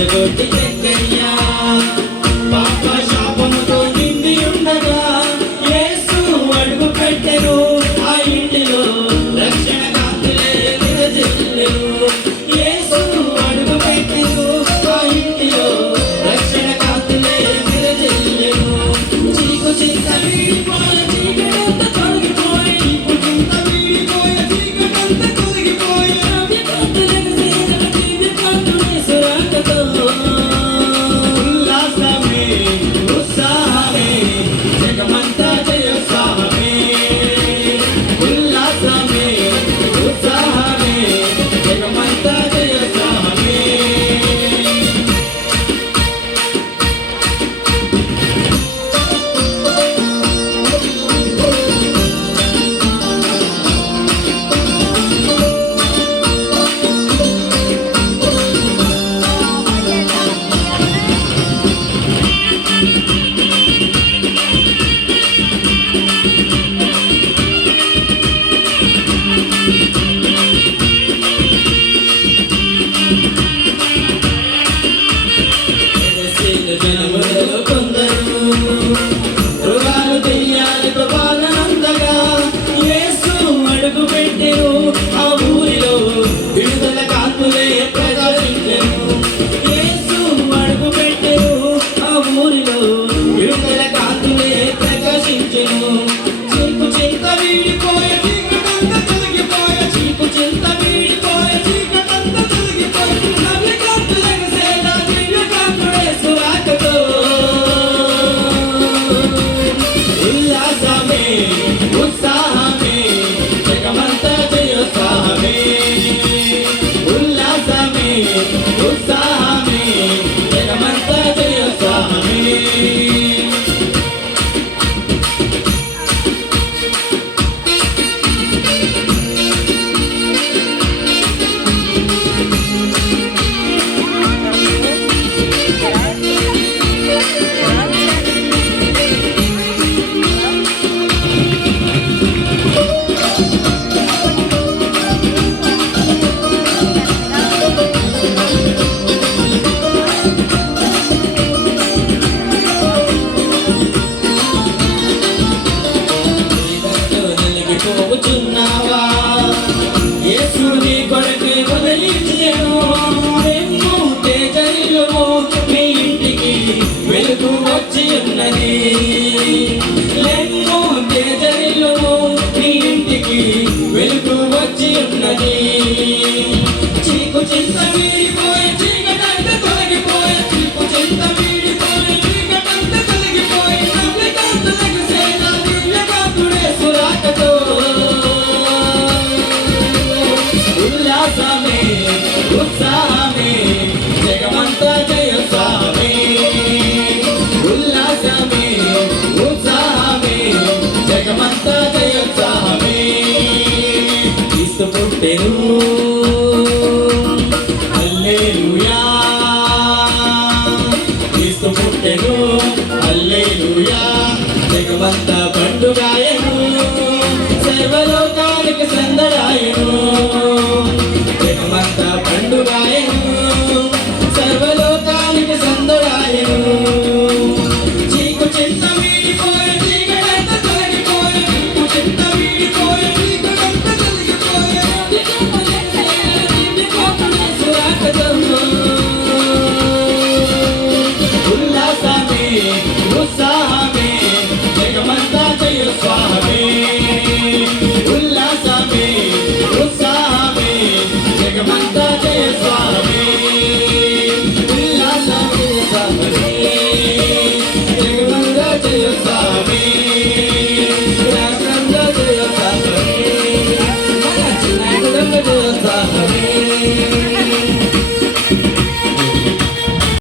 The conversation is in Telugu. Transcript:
రెచ్చగొట్టి జక్కయ్యా పాప శాపముతో నిండి ఉండగా యేసు అడుగు పెట్టెను ఆ ఇంటిలో రక్షణ కాంతులే విరజిల్లెను యేసు అడుగు పెట్టెను ఆ ఇంటిలో రక్షణ కాంతులే విరజిల్లెను చీకు చింత వీడిపోయే చీకటంతా తొలగిపోయే చీకు చింత వీడిపోయే చీకటంతా తొలగిపోయే రవి కాంతులకు సేదల దివ్య కాంతులే సురాకతో ఉల్లాసమే ఉత్సాహమే జగమంతా జయోత్సాహమే ఉల్లాసమే ఉత్సాహమే జగమంతా జయోత్సాహమే జనములలో కొందరు మృగాలు దెయ్యాలతో బాధనందగా యేసు అడుగు పెట్టెను ఆ ఊరిలో విడుదల కాంతులే ప్రకాశించెను యేసు అడుగు పెట్టెను ఆ ఊరిలో విడుదల కాంతులే ప్రకాశించెను చీకు చింత వీడిపోయే చీకటంతా తొలగిపోయే చీకు చింత వీడిపోయే చీకటంతా తొలగిపోయే నవ్య కాంతులకు సేద దివ్య కాంతుడే సురాకతో ఉల్లాసమే ఉత్సాహమే జగమంతా జయోత్సాహమే ఉల్లాసమే ఉత్సాహమే జగమంతా జయోత్సాహమే పోవుచున్నావా యేసు నీ కొరకే వదిలించెను ఎన్నో తేజరిల్లుము మీ ఇంటికి వెలుగు వచ్చి ఉన్నది ఎన్నో తేజరిల్లుము మీ ఇంటికి వెలుగు వచ్చి ఉన్నది చీకు చింత వీడిపోయే చీకటంతా తొలగిపోయే చీకు చింత వీడిపోయే చీకటంతా తొలగిపోయే నవ్య కాంతులకు సేద దివ్య కాంతుడే సురాకతో ఉల్లాసమే ఉత్సాహమే జగమంతా జయోత్సాహమే ఉల్లాసమే ఉత్సాహమే జగమంతా జయోత్సాహమే క్రీస్తు పుట్టెను హల్లెలూయా క్రీస్తు పుట్టెను హల్లెలూయా జగమంతా